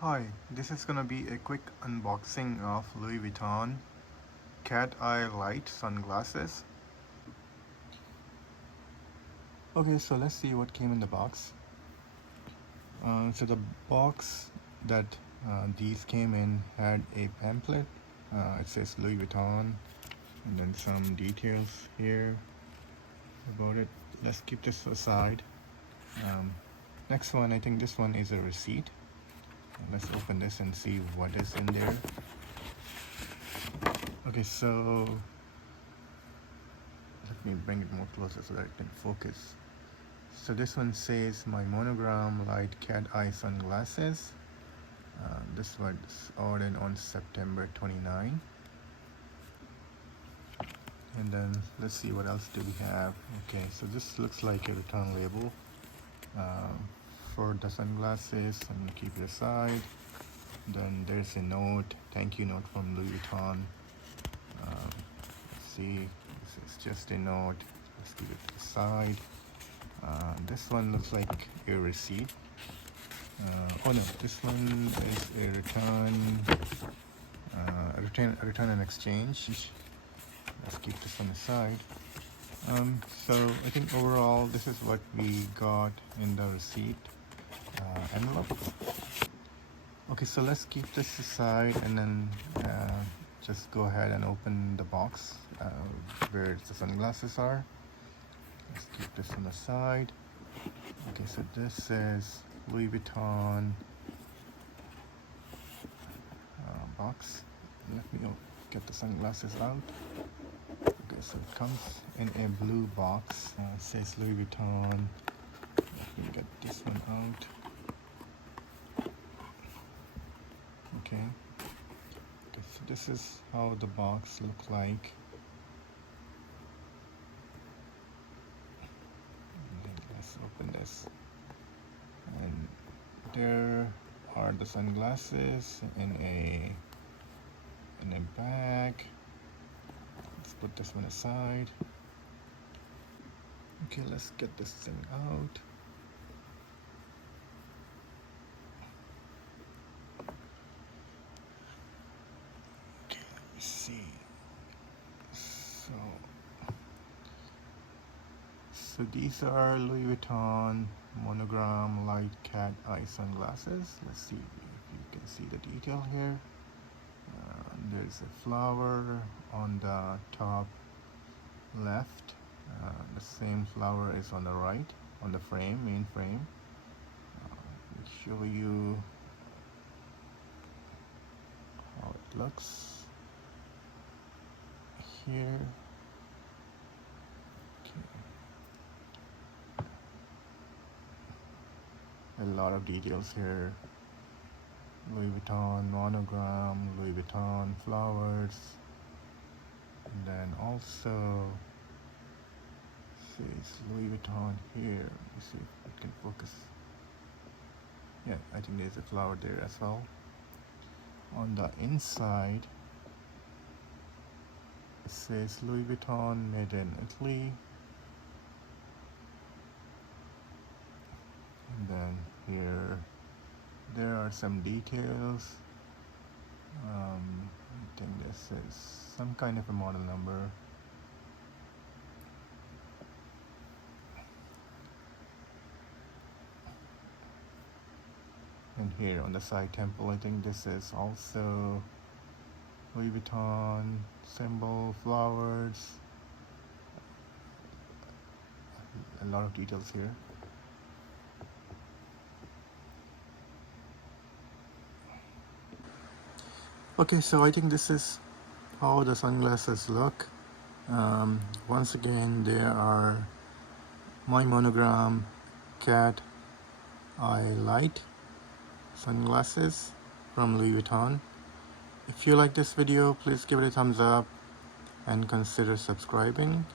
Hi, this is gonna be a quick unboxing of Louis Vuitton Cat Eye Light sunglasses. Okay, so let's see what came in the box. So the box that these came in had a pamphlet. It says Louis Vuitton, and then some details here about it. Let's keep this aside. Um, Next one, I think this one is a receipt. Let's open this and see what is in there. Okay, so let me bring it more closer so that it can focus. So this one says my monogram light cat eye sunglasses. This was ordered on September 29. And then let's see what else do we have. Okay, so this looks like a return label for the sunglasses. I'm gonna keep it aside. Then there's a note, thank you note from Louis Vuitton. Let's see, this is just a note. Let's keep it to the side. This one looks like a receipt. Oh no, this one is a return and exchange. Let's keep this on the side. So I think overall this is what we got in the receipt envelope. Okay, so let's keep this aside and then just go ahead and open the box where the sunglasses are. Let's keep this on the side. Okay, so this is Louis Vuitton box. Let me get the sunglasses out. Okay, so it comes in a blue box. It says Louis Vuitton. Let me get this one out. Okay, so this is how the box looks like. Let's open this, and there are the sunglasses in a bag. Let's put this one aside. Okay, let's get this thing out. Okay, let me see. So these are Louis Vuitton monogram light cat eye sunglasses. Let's see if you can see the detail here. There's a flower on the top left. The same flower is on the right, on the frame, main frame. I'll show you how it looks here. A lot of details here. Louis Vuitton monogram, Louis Vuitton flowers, and then also says Louis Vuitton here. Let me see if it can focus. Yeah, I think there's a flower there as well. On the inside it says Louis Vuitton made in Italy. And then here there are some details. I think this is some kind of a model number. And here on the side temple, I think this is also Louis Vuitton symbol, flowers, a lot of details here. Okay, so I think this is how the sunglasses look. Once again, there are my monogram cat eye light sunglasses from Louis Vuitton. If you like this video, please give it a thumbs up and consider subscribing.